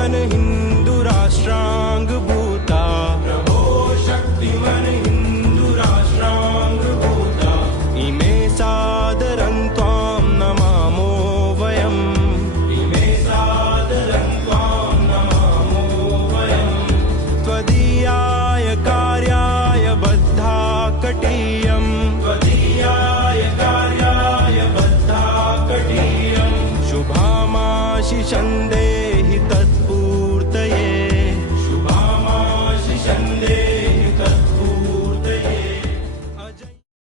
शक्तिमन हिन्दुराष्ट्राङ्गभूता प्रभो शक्तिमन हिन्दुराष्ट्राङ्गभूता इमे सादरं त्वां नमामो वयम् इमे सादरं त्वां नमामो वयम् त्वदीयाय कार्याय बद्धा कटीयम् त्वदीयाय कार्याय बद्धा कटीयम् शुभामाशिषं